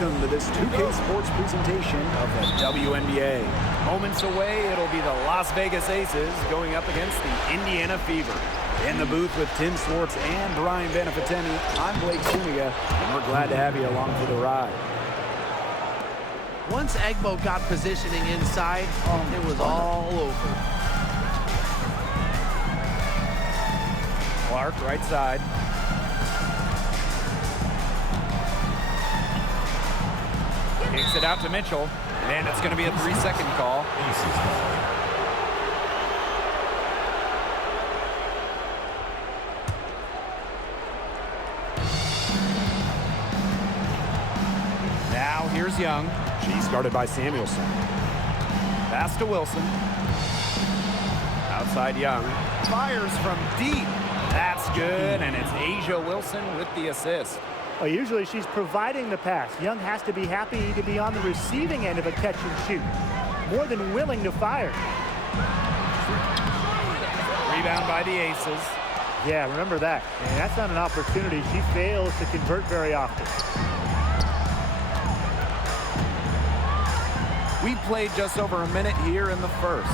welcome to this 2K Sports presentation of the WNBA. Moments away, it'll be the Las Vegas Aces going up against the Indiana Fever. In the booth with Tim Swartz and Brian Benefitemi, I'm Blake Zuniga, and we're glad to have you along for the ride. Once Egbo got positioning inside, it was all over. Clark, right side. Kicks it out to Mitchell, and it's going to be a 3-second call. Now here's Young. She's guarded by Samuelson. Pass to Wilson. Outside Young. Fires from deep. That's good, and it's A'ja Wilson with the assist. Well, usually she's providing the pass. Young has to be happy to be on the receiving end of a catch and shoot. More than willing to fire. Rebound by the Aces. Yeah, remember that. And that's not an opportunity. She fails to convert very often. We played just over a minute here in the first.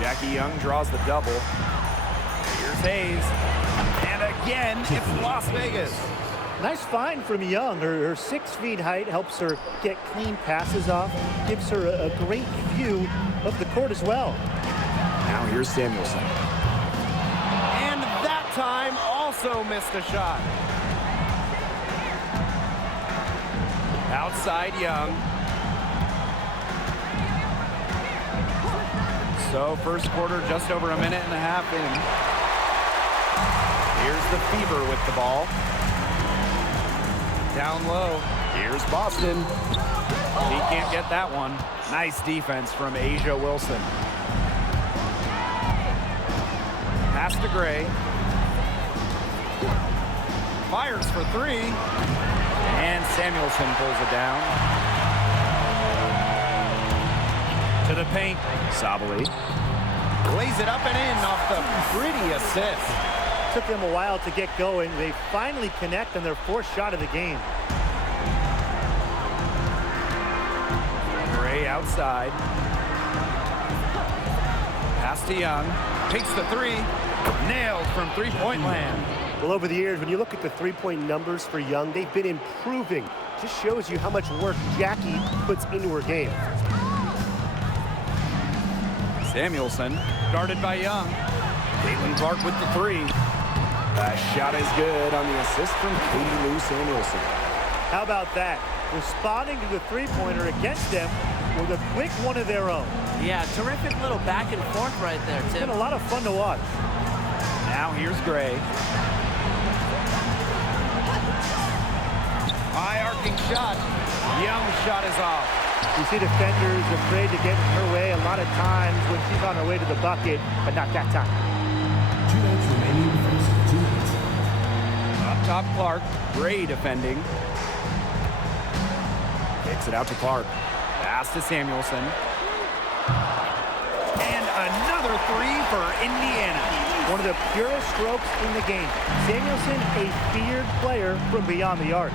Jackie Young draws the double. Here's Hayes. And again, it's Las Vegas. Nice find from Young. Her 6 feet height helps her get clean passes off. Gives her a great view of the court as well. Now here's Samuelson. And that time also missed a shot. Outside Young. So first quarter just over a minute and a half in. Here's the Fever with the ball. Down low. Here's Boston. He can't get that one. Nice defense from A'ja Wilson. Pass to Gray. Fires for 3. And Samuelson pulls it down. To the paint. Sabally. Lays it up and in off the pretty assist. Took them a while to get going. They finally connect on their 4th shot of the game. Gray outside. Pass to Young. Takes the 3. Nailed from three-point land. Well, over the years, when you look at the three-point numbers for Young, they've been improving. Just shows you how much work Jackie puts into her game. Samuelson, guarded by Young. Caitlin Clark with the 3. That shot is good on the assist from Katie Lou Samuelson. How about that? Responding to the three-pointer against them with a quick one of their own. Yeah, terrific little back and forth right there, Tim. It's been a lot of fun to watch. Now here's Gray. High arcing shot. Young's shot is off. You see defenders afraid to get in her way a lot of times when she's on her way to the bucket, but not that time. 2 minutes remaining in the first. 2 minutes. Up top Clark. Gray defending. Kicks it out to Clark. Pass to Samuelson. And another 3 for Indiana. One of the purest strokes in the game. Samuelson, a feared player from beyond the arc.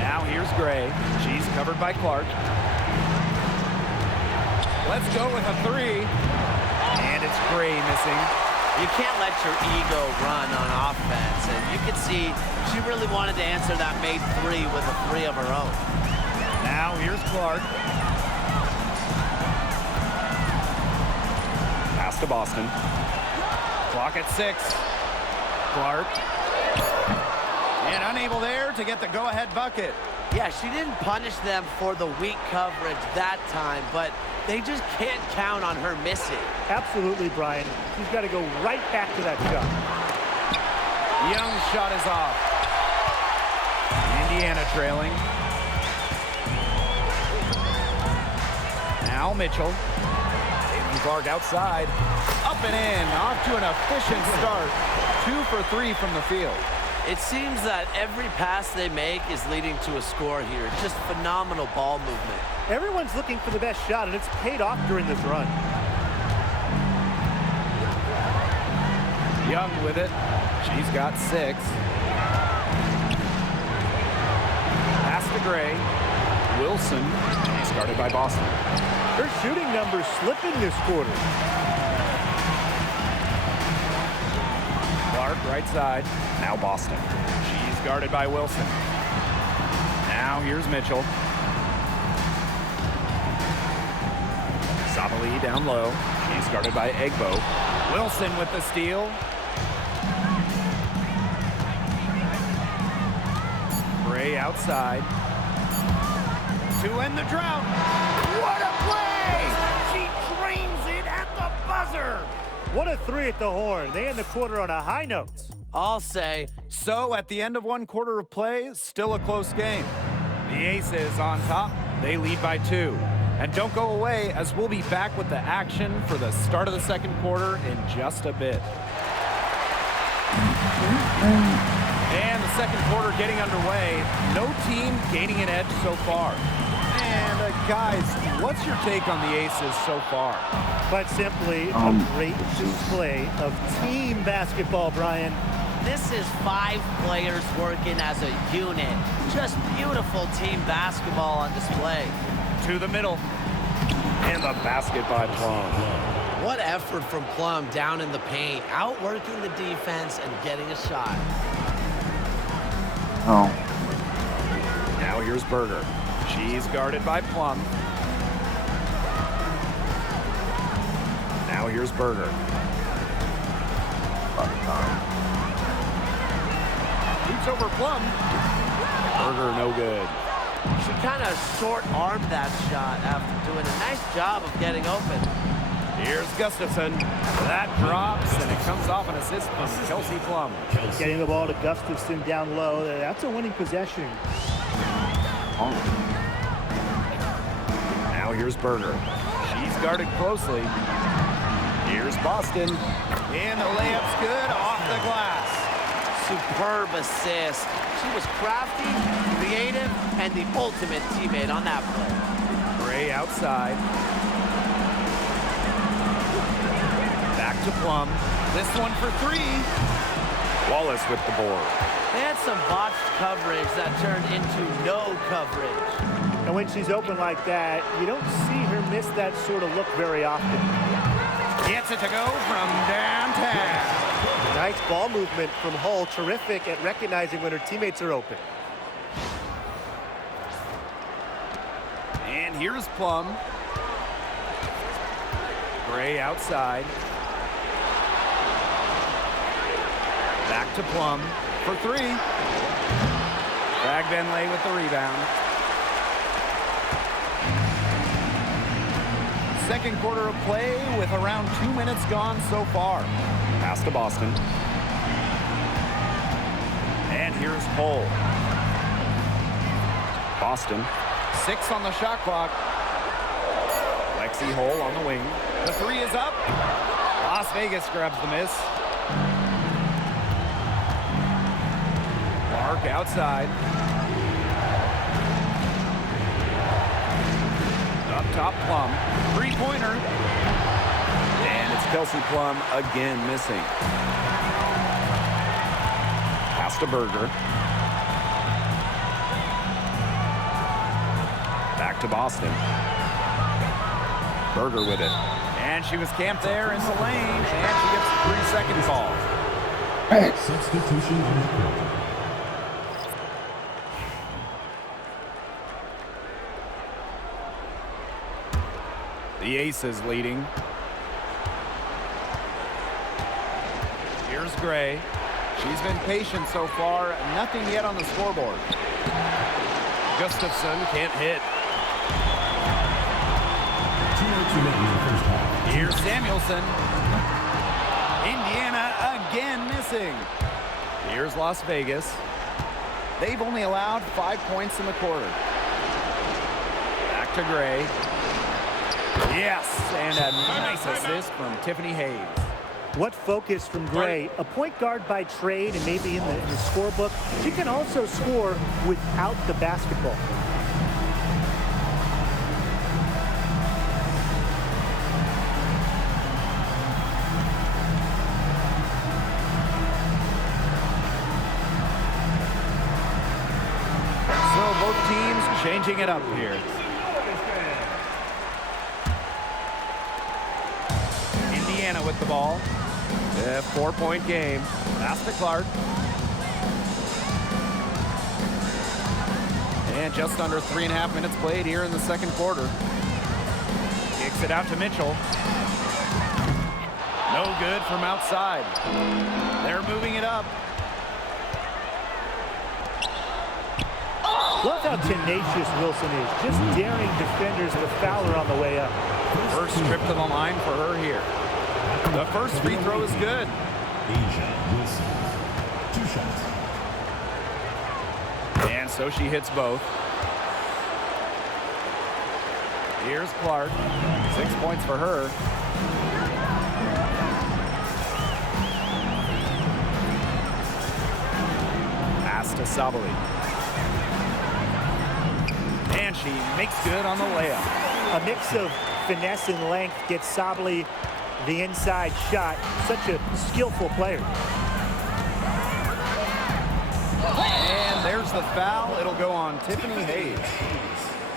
Now here's Gray. She's covered by Clark. Let's go with a 3. And it's Gray missing. You can't let your ego run on offense. And you can see she really wanted to answer that made 3 with a 3 of her own. Now here's Clark. Pass to Boston. Clock at 6. Clark. And unable there to get the go-ahead bucket. Yeah, she didn't punish them for the weak coverage that time, but they just can't count on her missing. Absolutely, Brian. She's got to go right back to that shot. Young's shot is off. Indiana trailing. Now Mitchell. Caitlin Clark outside. Up and in. Off to an efficient start. 2 for 3 from the field. It seems that every pass they make is leading to a score here. Just phenomenal ball movement. Everyone's looking for the best shot, and it's paid off during this run. Young with it. She's got 6. Wilson. He's guarded by Boston. Her shooting numbers slipping this quarter. Clark, right side. Now Boston. She's guarded by Wilson. Now here's Mitchell. Sabali down low. She's guarded by Egbo. Wilson with the steal. Gray outside. To end the drought. What a play! She drains it at the buzzer. What a three at the horn. They end the quarter on a high note. I'll say, So at the end of one quarter of play, still a close game. The Aces on top. They lead by 2. And don't go away, as we'll be back with the action for the start of the second quarter in just a bit. And the second quarter getting underway. No team gaining an edge so far. And guys, what's your take on the Aces so far? Quite simply, a great display of team basketball, Brian. this is 5 players working as a unit. Just beautiful team basketball on display. To the middle. And the basket by Plum. What effort from Plum down in the paint, outworking the defense and getting a shot. Oh. Now here's Berger. She's guarded by Plum. Now here's Berger. Shoots over Plum. Berger no good. She kind of short-armed that shot after doing a nice job of getting open. Here's Gustafson. That drops, and it comes off an assist from Kelsey Plum. Getting the ball to Gustafson down low. That's a winning possession. Now here's Berger. She's guarded closely. Here's Boston. And the layup's good off the glass. Superb assist. She was crafty, creative, and the ultimate teammate on that play. Gray outside. Back to Plum. This one for 3. Wallace with the board. They had some botched coverage that turned into no coverage. And when she's open like that, you don't see her miss that sort of look very often. Gets it to go from downtown. Nice ball movement from Hull. Terrific at recognizing when her teammates are open. And here's Plum. Gray outside. Back to Plum for 3. Bragg Benlay with the rebound. Second quarter of play with around 2 minutes gone so far. Pass to Boston. And here's Hull. Boston. 6 on the shot clock. Lexi Hull on the wing. The 3 is up. Las Vegas grabs the miss. Mark outside. Up top, Plum. 3-pointer. And it's Kelsey Plum again missing. Pass to Berger. Back to Boston. Berger with it. And she was camped there in the lane, and she gets a 3-second call. Substitution on the court. The Aces leading. Here's Gray. She's been patient so far. Nothing yet on the scoreboard. Gustafson can't hit. 2 minutes remaining in the first half. Here's Samuelson. Indiana again missing. Here's Las Vegas. They've only allowed 5 points in the quarter. Back to Gray. Yes, and a nice assist from Tiffany Hayes. What focus from Gray. A point guard by trade and maybe in the scorebook. She can also score without the basketball. So both teams changing it up here. Indiana with the ball. A 4-point game. Pass to Clark. And just under 3.5 minutes played here in the second quarter. Kicks it out to Mitchell. No good from outside. They're moving it up. Love how tenacious Wilson is. Just daring defenders with Fowler on the way up. First trip to the line for her here. The first free throw is good. Asia Wilson. 2 shots. And so she hits both. Here's Clark. 6 points for her. Pass to Sabali. And she makes good on the layup. A mix of finesse and length gets Sabali the inside shot. Such a skillful player. And there's the foul. It'll go on Tiffany Hayes.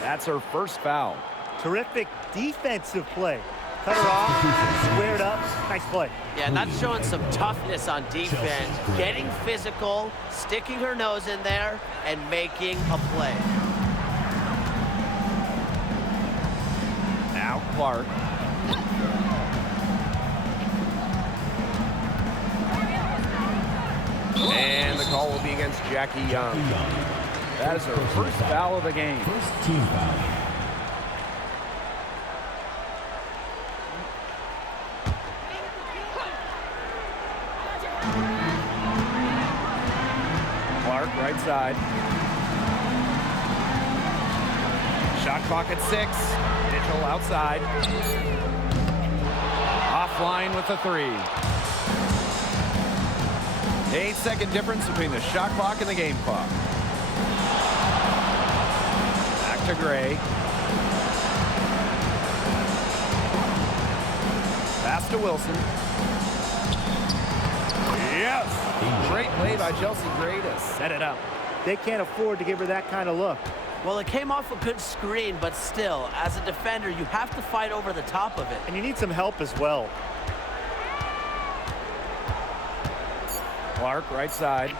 That's her first foul. Terrific defensive play. Cut her off, squared up. Nice play. Yeah, that's showing some toughness on defense. Getting physical, sticking her nose in there, and making a play. Now Clark. And the call will be against Jackie Young. That is her first foul of the game. First team foul. Clark, right side. Shot clock at 6. Mitchell outside. Offline with the 3. 8-second difference between the shot clock and the game clock. Back to Gray. Pass to Wilson. Yes! Great play by Chelsea Gray to set it up. They can't afford to give her that kind of look. Well, it came off a good screen, but still, as a defender, you have to fight over the top of it. And you need some help as well. Clark, right side.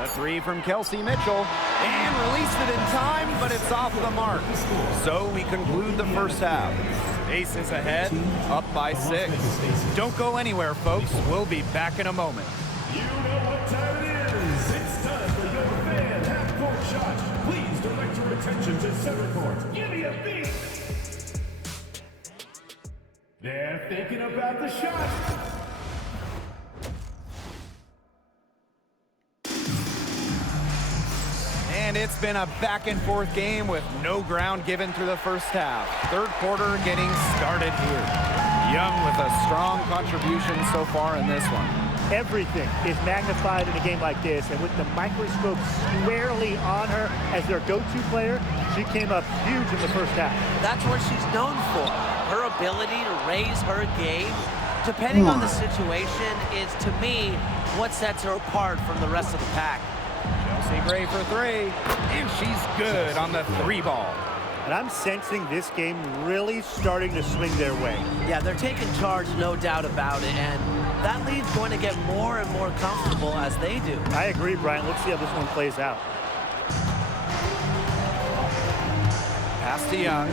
The 3 from Kelsey Mitchell. And released it in time, but it's off the mark. So we conclude the first half. Aces ahead, up by 6. Don't go anywhere, folks. We'll be back in a moment. You know what time it is. It's time for your fan half-court shot. Please direct your attention to center court. Give me a beat. They're thinking about the shot. And it's been a back-and-forth game with no ground given through the first half. Third quarter getting started here. Young with a strong contribution so far in this one. Everything is magnified in a game like this, and with the microscope squarely on her as their go-to player, she came up huge in the first half. That's what she's known for. Her ability to raise her game, depending on the situation, is, to me, what sets her apart from the rest of the pack. Chelsea Gray for 3, and she's good on the 3 ball. And I'm sensing this game really starting to swing their way. Yeah, they're taking charge, no doubt about it, and that lead's going to get more and more comfortable as they do. I agree, Brian. Let's see how this one plays out. Pass to Young.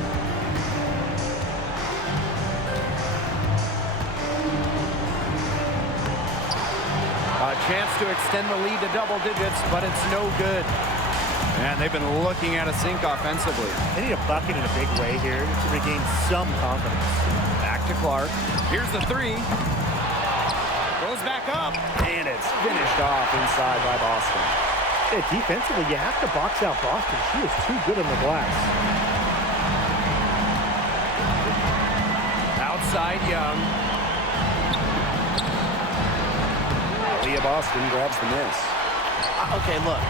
A chance to extend the lead to double digits, but it's no good. And they've been looking at a sink offensively. They need a bucket in a big way here to regain some confidence. Back to Clark. Here's the 3. Goes back up, and it's finished off inside by Boston. Yeah, defensively, you have to box out Boston. She is too good on the glass. Outside Young. Leah Boston grabs the miss. Okay, look.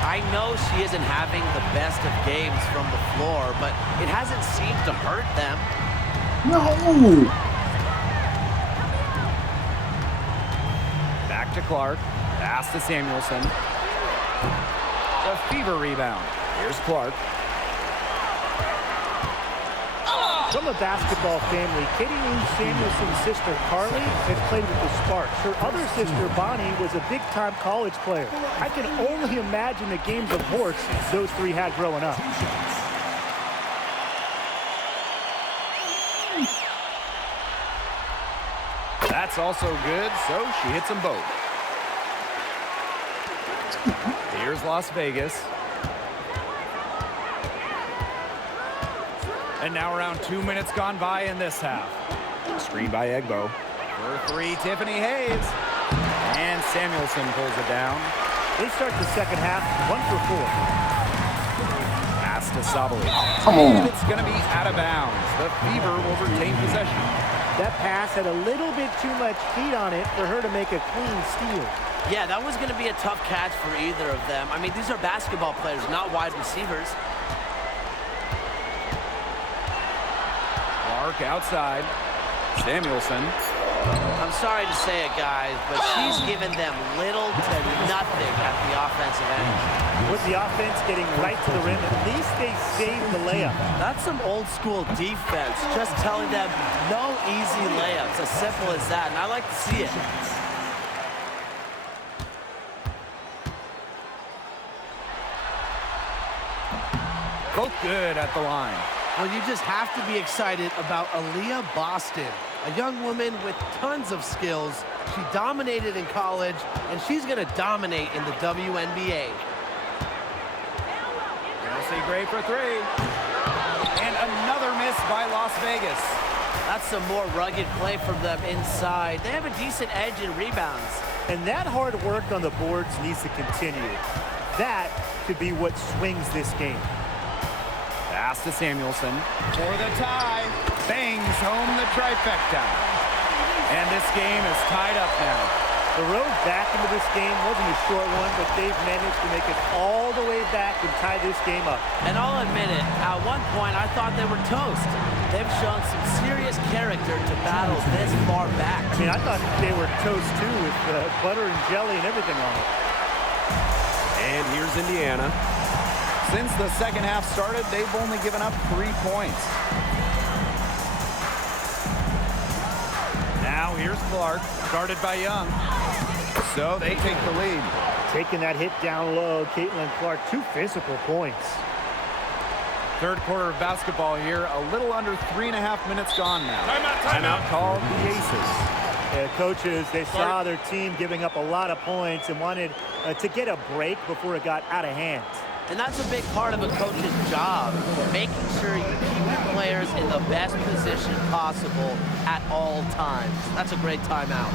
I know she isn't having the best of games from the floor, but it hasn't seemed to hurt them. No! Back to Clark. Pass to Samuelson. The Fever rebound. Here's Clark. From a basketball family, Katie Lou Samuelson's sister Carly has played with the Sparks. Her other sister Bonnie was a big-time college player. I can only imagine the games of horse those three had growing up. That's also good, so she hits them both. Here's Las Vegas. And now around 2 minutes gone by in this half. Screen by Egbo. For three, Tiffany Hayes. And Samuelson pulls it down. They start the second half 1 for 4. Pass to Sabali. Come on. And it's going to be out of bounds. The Fever will retain possession. That pass had a little bit too much heat on it for her to make a clean steal. Yeah, that was going to be a tough catch for either of them. I mean, these are basketball players, not wide receivers. Clark outside. Samuelson. I'm sorry to say it, guys, but she's given them little to nothing at the offensive end. With the offense getting right to the rim, at least they saved the layup. That's some old-school defense, just telling them no easy layups, as simple as that, and I like to see it. Both good at the line. Well, you just have to be excited about Aaliyah Boston, a young woman with tons of skills. She dominated in college, and she's going to dominate in the WNBA. Kelsey Gray for three. And another miss by Las Vegas. That's some more rugged play from them inside. They have a decent edge in rebounds. And that hard work on the boards needs to continue. That could be what swings this game. Pass to Samuelson for the tie. Bangs home the trifecta. And this game is tied up now. The road back into this game wasn't a short one, but they've managed to make it all the way back and tie this game up. And I'll admit it, at one point I thought they were toast. They've shown some serious character to battle this far back. I mean, I thought they were toast too with butter and jelly and everything on it. And here's Indiana. Since the second half started, they've only given up 3 points. Now here's Clark, guarded by Young. So they take the lead. Taking that hit down low, Caitlin Clark, 2 physical points. Third quarter of basketball here, a little under 3.5 minutes gone now. Timeout called the Aces. Yeah, coaches, they saw their team giving up a lot of points and wanted to get a break before it got out of hand. And that's a big part of a coach's job, making sure you keep your players in the best position possible at all times. That's a great timeout.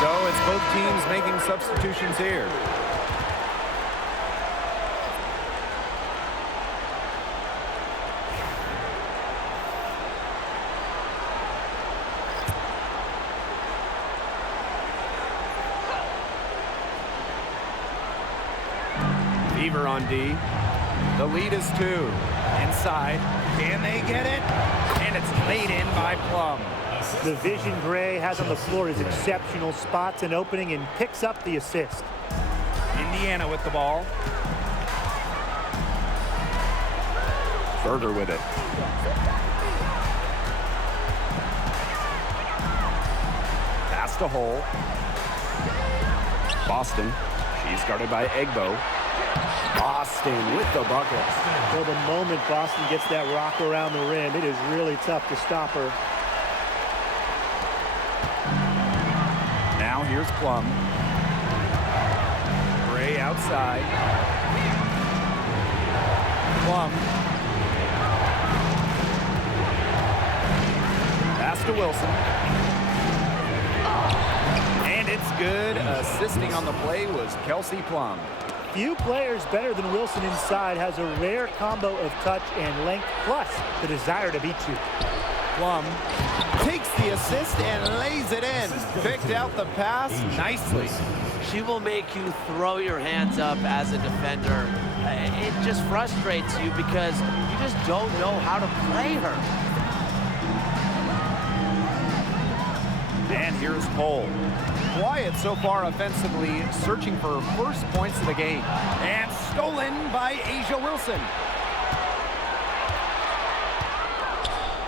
So it's both teams making substitutions here. Fever on D. The lead is 2. Inside. Can they get it? And it's laid in by Plum. The vision Gray has on the floor is exceptional. Spots an opening and picks up the assist. Indiana with the ball. Berger with it. Pass to Hole. Boston. She's guarded by Egbo. Boston with the bucket. Well, the moment Boston gets that rock around the rim, it is really tough to stop her. Now here's Plum. Gray outside. Plum. Pass to Wilson. And it's good. Assisting on the play was Kelsey Plum. Few players better than Wilson inside, has a rare combo of touch and length, plus the desire to beat you. Plum takes the assist and lays it in. Picked out the pass nicely. She will make you throw your hands up as a defender. It just frustrates you because you just don't know how to play her. And here's Cole. Quiet so far offensively, searching for first points of the game. And stolen by Asia Wilson.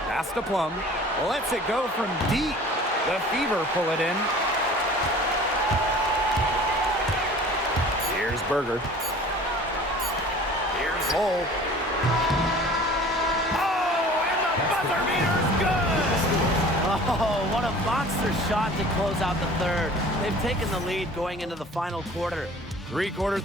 Pass to Plum. Lets it go from deep. The Fever pull it in. Here's Berger. Here's Hull. Oh, and the buzzer beater's good! Oh, what a monster shot to close out the third. They've taken the lead going into the final quarter. 3 quarters.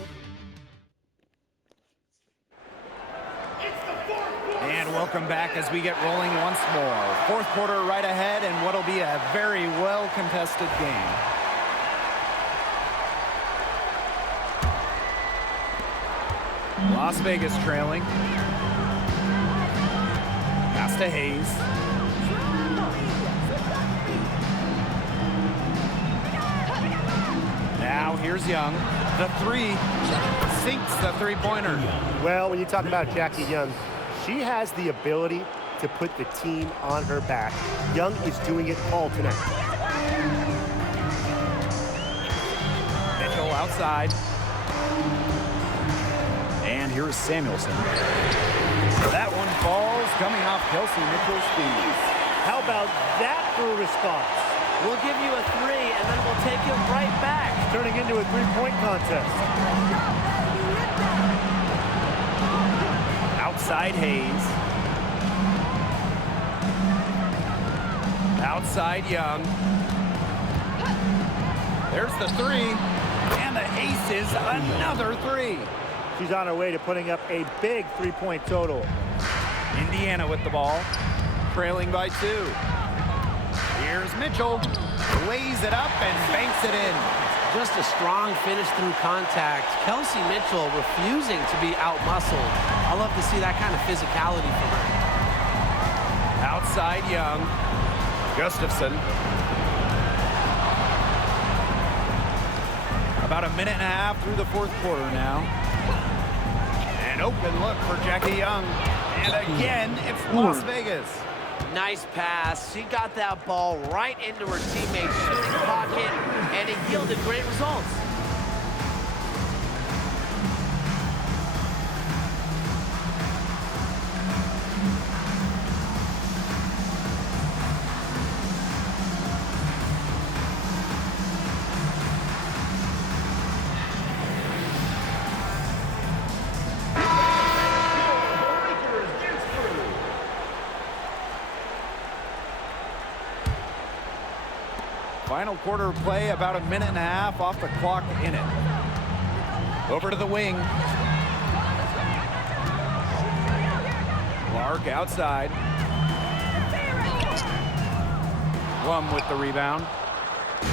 And welcome back as we get rolling once more. 4th quarter right ahead, and what'll be a very well-contested game. Las Vegas trailing. Pass to Hayes. Now here's Young. The 3 sinks the three-pointer. Well, when you talk about Jackie Young, she has the ability to put the team on her back. Young is doing it all tonight. Mitchell outside. And here's Samuelson. That one falls coming off Kelsey Mitchell's feet. How about that for a response? We'll give you a 3, and then we'll take it right back. Turning into a three-point contest. Outside Hayes. Outside Young. There's the 3. And the ace is another 3. She's on her way to putting up a big three-point total. Indiana with the ball. Trailing by 2. Here's Mitchell. Lays it up and banks it in. Just a strong finish through contact. Kelsey Mitchell refusing to be out-muscled. I love to see that kind of physicality from her. Outside Young. Gustafson. About a minute and a half through the 4th quarter now. An open look for Jackie Young. And again, it's Las Vegas. Nice pass. She got that ball right into her teammate's shooting pocket, and it yielded great results. Final quarter play, about a minute and a half off the clock in it. Over to the wing. Clark outside. Plum with the rebound.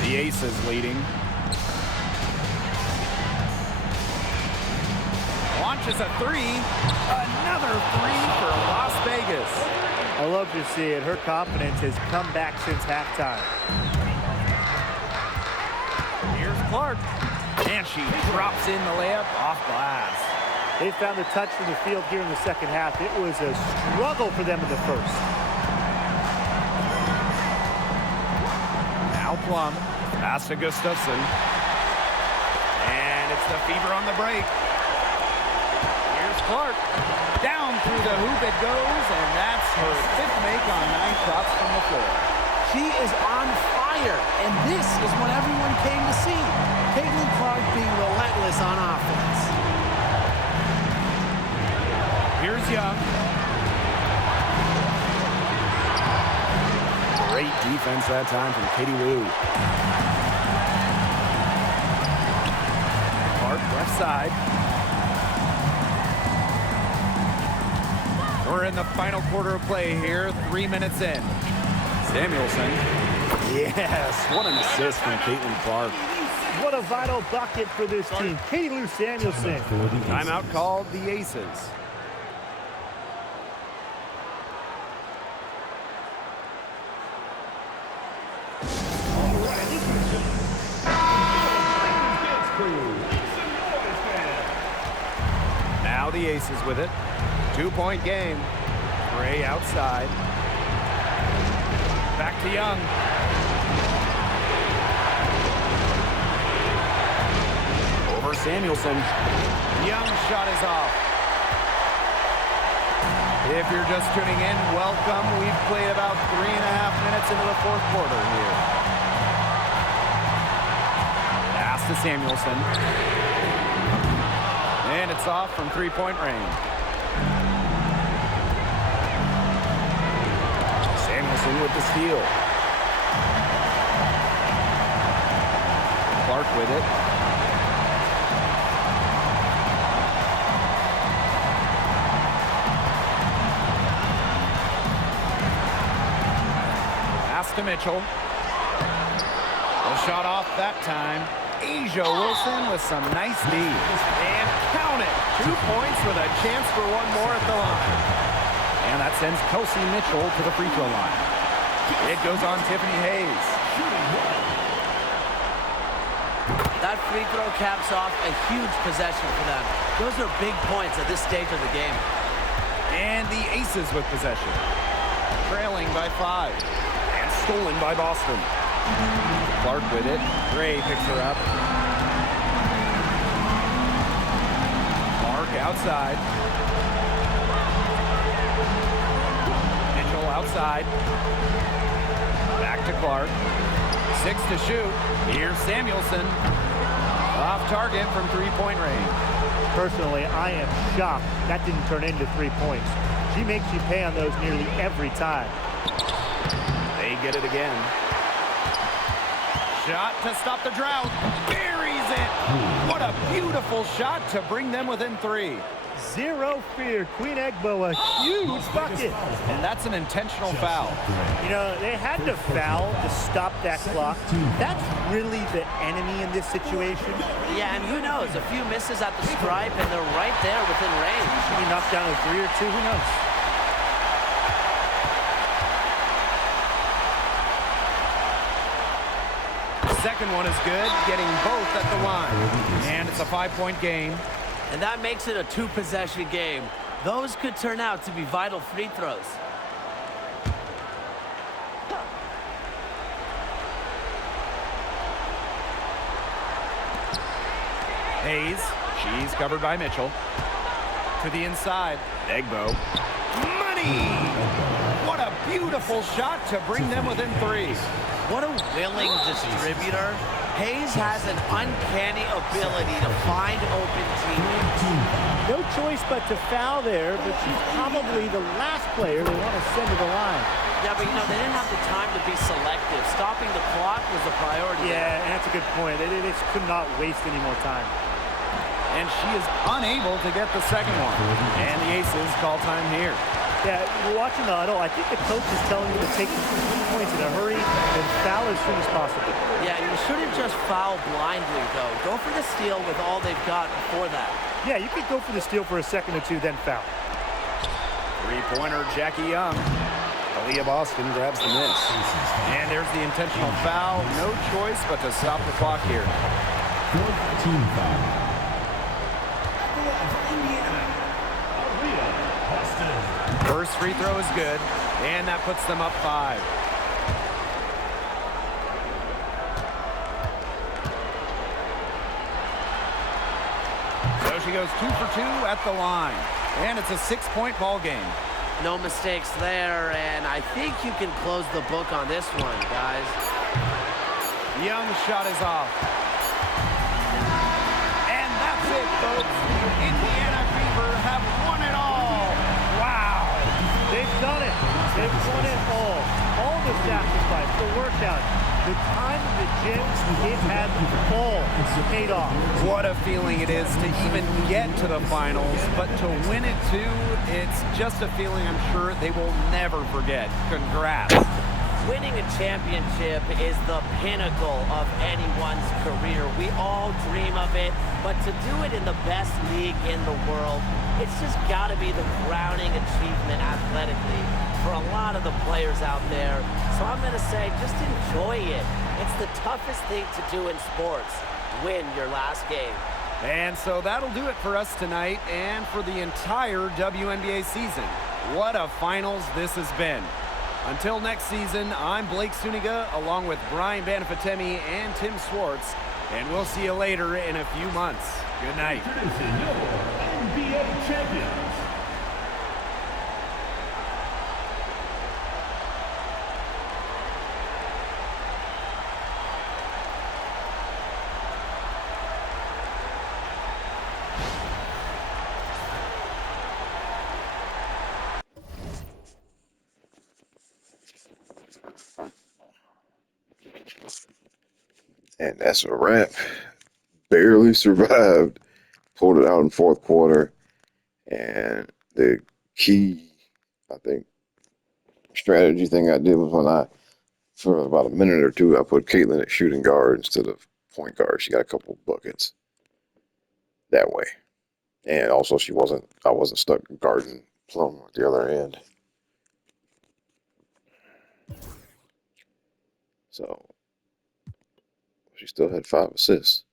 The Aces leading. Launches a 3. Another 3 for Las Vegas. I love to see it. Her confidence has come back since halftime. Here's Clark. And she drops in the layup off glass. They found the touch from the field here in the second half. It was a struggle for them in the first. Now Plum. Pass to Gustafson. And it's the Fever on the break. Here's Clark. Down through the hoop it goes, and that's her 5th make on 9 shots from the floor. She is on fire, and this is what everyone came to see. Caitlin Clark being relentless on offense. Here's Young. Great defense that time from Katie Lou. Clark left side. We're in the final quarter of play here, 3 minutes in. Samuelson. Yes, what an assist from Caitlin Clark. What a vital bucket for this team. Katie Lou Samuelson. Timeout called the Aces. Now the Aces with it. 2-point game. Gray outside. Back to Young. Over Samuelson. Young's shot is off. If you're just tuning in, welcome. We've played about 3.5 minutes into the fourth quarter here. Pass to Samuelson. And it's off from three-point range. Samuelson with the steal. Clark with it. Pass to Mitchell. The shot off that time. Asia Wilson with some nice D. And count it. 2 points with a chance for one more at the line. And that sends Kelsey Mitchell to the free throw line. It goes on Tiffany Hayes. That free throw caps off a huge possession for them. Those are big points at this stage of the game. And the Aces with possession. Trailing by 5. And stolen by Boston. Clark with it. Gray picks her up. Clark outside. Mitchell outside. Back to Clark. 6 to shoot. Here's Samuelson. Off target from three-point range. Personally, I am shocked that didn't turn into 3 points. She makes you pay on those nearly every time. They get it again. Shot to stop the drought. Buries it. What a beautiful shot to bring them within 3. Zero fear. Queen Egbo, a huge bucket. And that's an intentional foul. You know, they had to foul to stop that clock. That's really the enemy in this situation. Yeah, and who knows? A few misses at the stripe, and they're right there within range. He knocked down a 3 or 2. Who knows? Second one is good, getting both at the line. And it's a 5-point game. And that makes it a 2-possession game. Those could turn out to be vital free throws. Hayes, she's covered by Mitchell. To the inside, Egbo. Money! What a beautiful shot to bring them within 3. What a willing distributor. Hayes has an uncanny ability to find open teammates. No choice but to foul there, but she's probably the last player they want to send to the line. Yeah, but you know, they didn't have the time to be selective. Stopping the clock was the priority. Yeah, and that's a good point. They just could not waste any more time. And she is unable to get the second one. And the Aces call time here. Yeah, you're watching the huddle. I think the coach is telling you to take the 3 points in a hurry and foul as soon as possible. Yeah, you shouldn't just foul blindly, though. Go for the steal with all they've got before that. Yeah, you could go for the steal for a second or two, then foul. Three-pointer, Jackie Young. Aaliyah Boston grabs the miss. And there's the intentional foul. No choice but to stop the clock here. Fourth team foul. First free throw is good, and that puts them up 5. So she goes 2 for 2 at the line, and it's a 6-point ball game. No mistakes there, and I think you can close the book on this one, guys. Young's shot is off. And that's it, folks. Indiana Fever have won it all. Wow. They've done it. They've won it all. All the sacrifice, the workout, the time in the gym, it had all paid off. What a feeling it is to even get to the finals, but to win it too, it's just a feeling I'm sure they will never forget. Congrats. Winning a championship is the pinnacle of anyone's career. We all dream of it, but to do it in the best league in the world, it's just got to be the crowning achievement athletically for a lot of the players out there. So I'm going to say just enjoy it. It's the toughest thing to do in sports. Win your last game. And so that'll do it for us tonight and for the entire WNBA season. What a finals this has been. Until next season, I'm Blake Suniga along with Brian Banafatemi and Tim Swartz, and we'll see you later in a few months. Good night. Introducing your NBA champions. And that's a wrap. Barely survived. Pulled it out in fourth quarter. And the key, I think, strategy thing I did was when for about a minute or two, I put Caitlin at shooting guard instead of point guard. She got a couple buckets that way. And also I wasn't stuck guarding Plum at the other end. So she still had 5 assists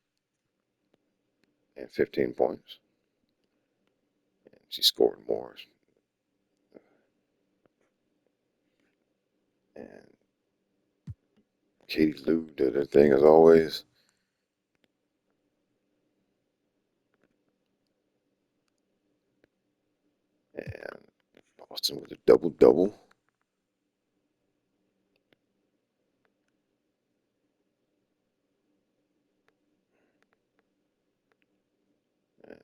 and 15 points. And she scored more. And Katie Lou did her thing as always. And Boston with a double-double. And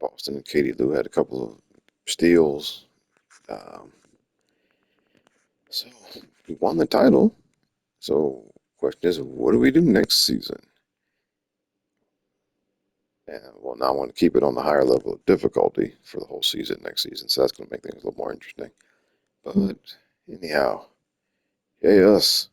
Boston and Katie Lou had a couple of steals. So we won the title. So question is, what do we do next season? And well, now I want to keep it on the higher level of difficulty for the whole season next season. So that's going to make things a little more interesting. But anyhow, yay us.